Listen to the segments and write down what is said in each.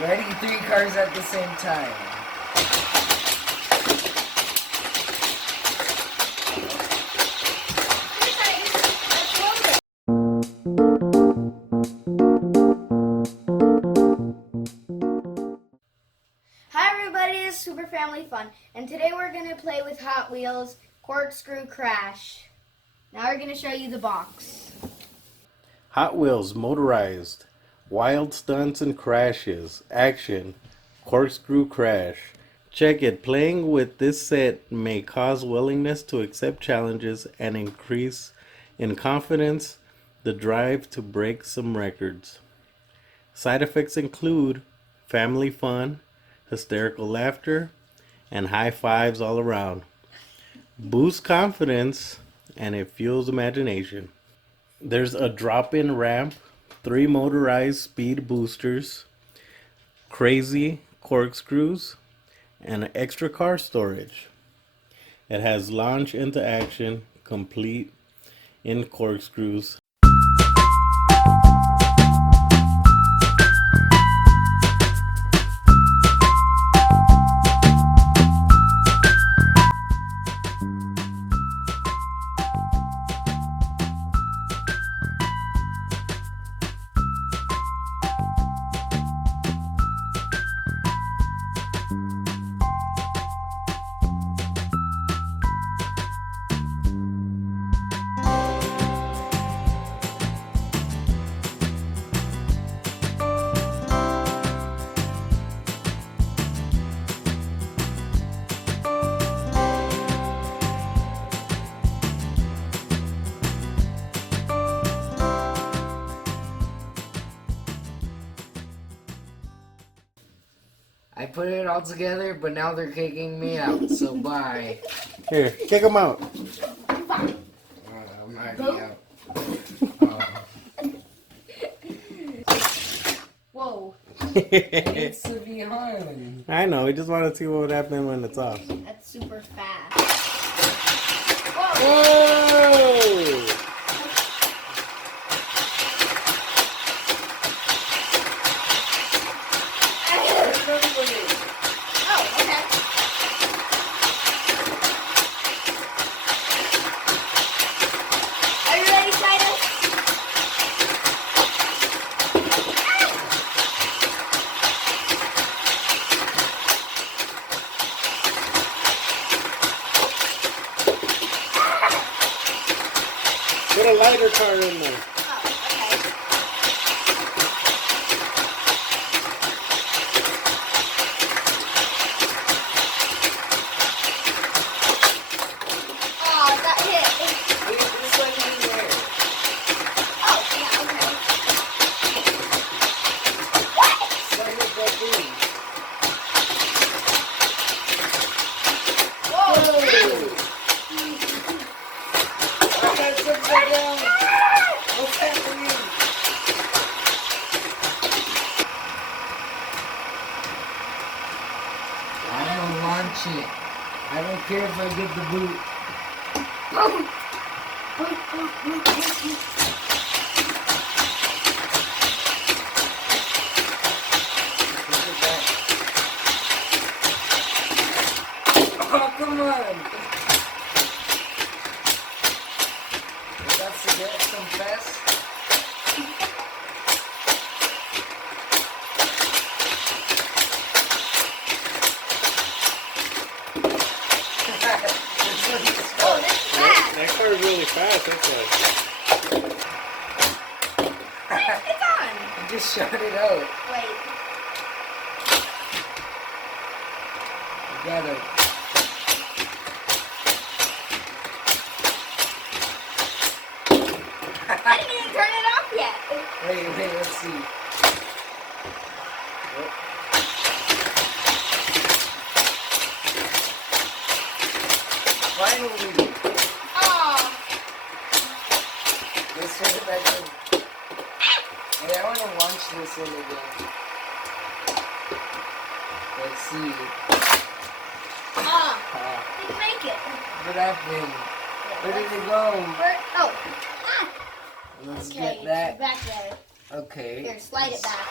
Ready, 3 cars at the same time. Hi everybody, it's Super Family Fun, and today we're going to play with Hot Wheels Corkscrew Crash. Now we're going to show you the box. Hot Wheels motorized. Wild stunts and crashes. Action. Corkscrew crash. Check it. Playing with this set may cause willingness to accept challenges and increase in confidence the drive to break some records. Side effects include family fun, hysterical laughter, and high fives all around. Boosts confidence and it fuels imagination. There's a drop-in ramp, 3 motorized speed boosters, crazy corkscrews, and extra car storage. It has launch into action, complete in corkscrews. I put it all together, but now they're kicking me out, so bye. Here, kick them out. I'm already out. Oh. Whoa, It needs to be on. I know, we just want to see what would happen when it's off. that's super fast. Whoa! Whoa! Oh, okay. Are you ready, Titus? Put a lighter car in there. Oh, okay. Oh, that hit. Just like me there. Oh, yeah, okay. Slide it back in. Whoa! I got it upside down. What's happening? I'm gonna launch it. I don't care if I get the boot. Push it back. Oh, come on. We got to get some fast. Oh, this is fast. That car is really fast, that's why. It's on. I just shot it out. Wait. You gotta. I didn't even turn it off yet. Wait, let's see. Oh. Finally! Oh, Let's turn it back in. Hey, I want to launch this in again. Let's see. didn't make it. What happened? Where did it go? Where? Oh. Let's Okay, get that. back there. Okay. Here, slide it back.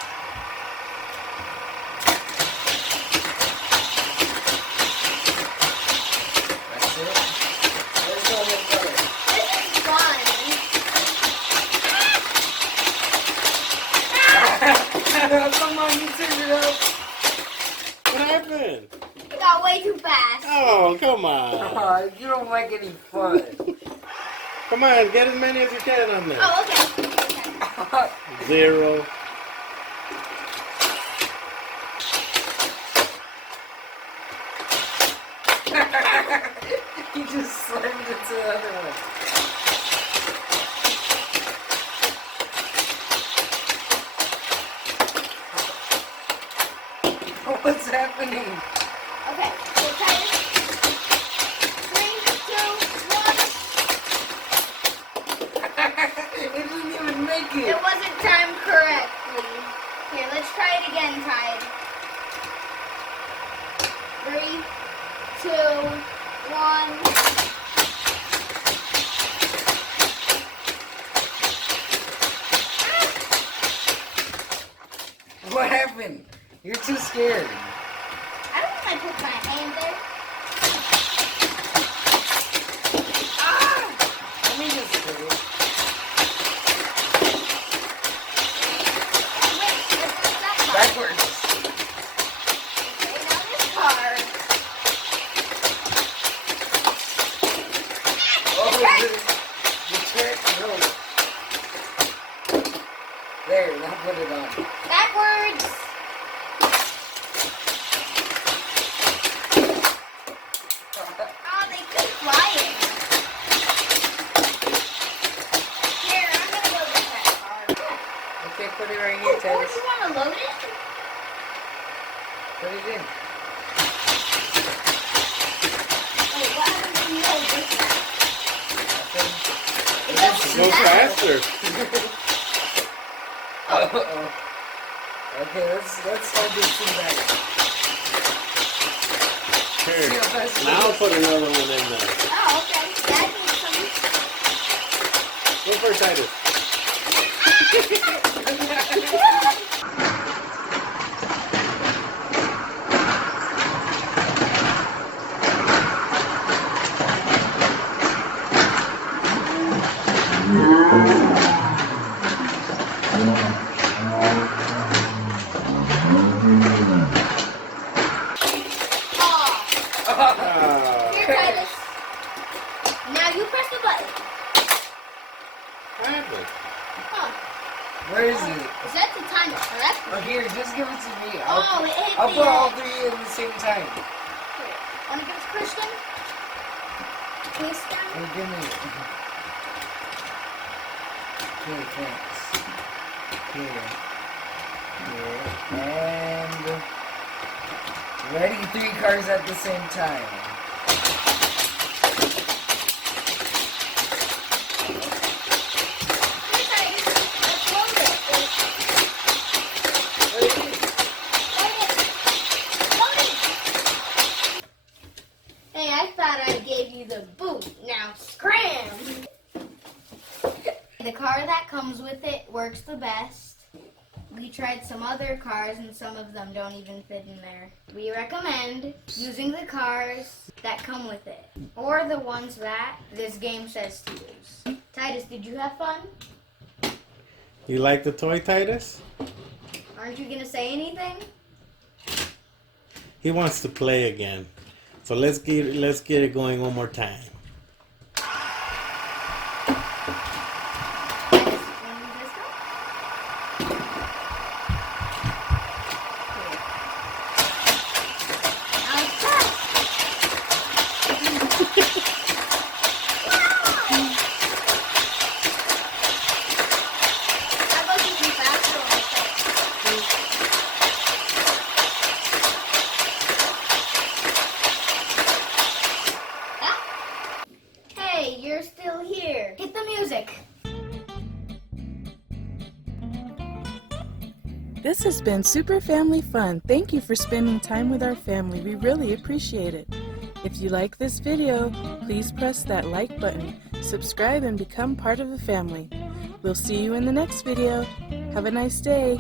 turned it up. What happened? It got way too fast. Oh, come on. Oh, you don't like any fun. Come on, get as many as you can on there. Oh, okay. 0. He just slammed into the other one. What's happening? Okay, so Titus. 3, 2, 1. It didn't even make it. It wasn't timed correctly. Here, let's try it again, Tide. 3, 2, 1. What happened? You're too scared. I don't want to put my hand there. Ah! Let me just put it. Wait, let's put that card. Backwards. Okay, now this card. Oh, the track, no. There, now put it on. Backwards. Oh, they keep flying. Here, I'm gonna go get that card. Okay, put it right Oh, here, do Titus. you want to load it? Put it in. Wait, what happens when you hold this back? It Nothing. goes Go faster. Uh-oh. Okay, let's hold this thing back. Here. See how fast it Now goes? put another one in there. Oh, okay. That needs some. Go for it, Titus. Oh, Ah. here, Titus. Now you press the button. What happened? Huh. Where is it? Is that the time correct? Oh, here, just give it to me. Oh, it hit I'll me. put all three in the same time. Here. Want to give us Christian? Christian? Hey, give me it. Okay, thanks. Here. And... ready, 3 cars at the same time. Here, Titus. Let's load it. Load it. Hey, I thought I gave you the boot. Now scram! The car that comes with it works the best. We tried some other cars and some of them don't even fit in there. We recommend using the cars that come with it, or the ones that this game says to use. Titus, did you have fun? You like the toy, Titus? Aren't you gonna say anything? He wants to play again. So let's get it going one more time. Titus, when you just go? Now it's fast. That goes even faster on the side. Hey, you're still here. Hit the music. This has been Super Family Fun. Thank you for spending time with our family. We really appreciate it. If you like this video, please press that like button, subscribe, and become part of the family. We'll see you in the next video. Have a nice day.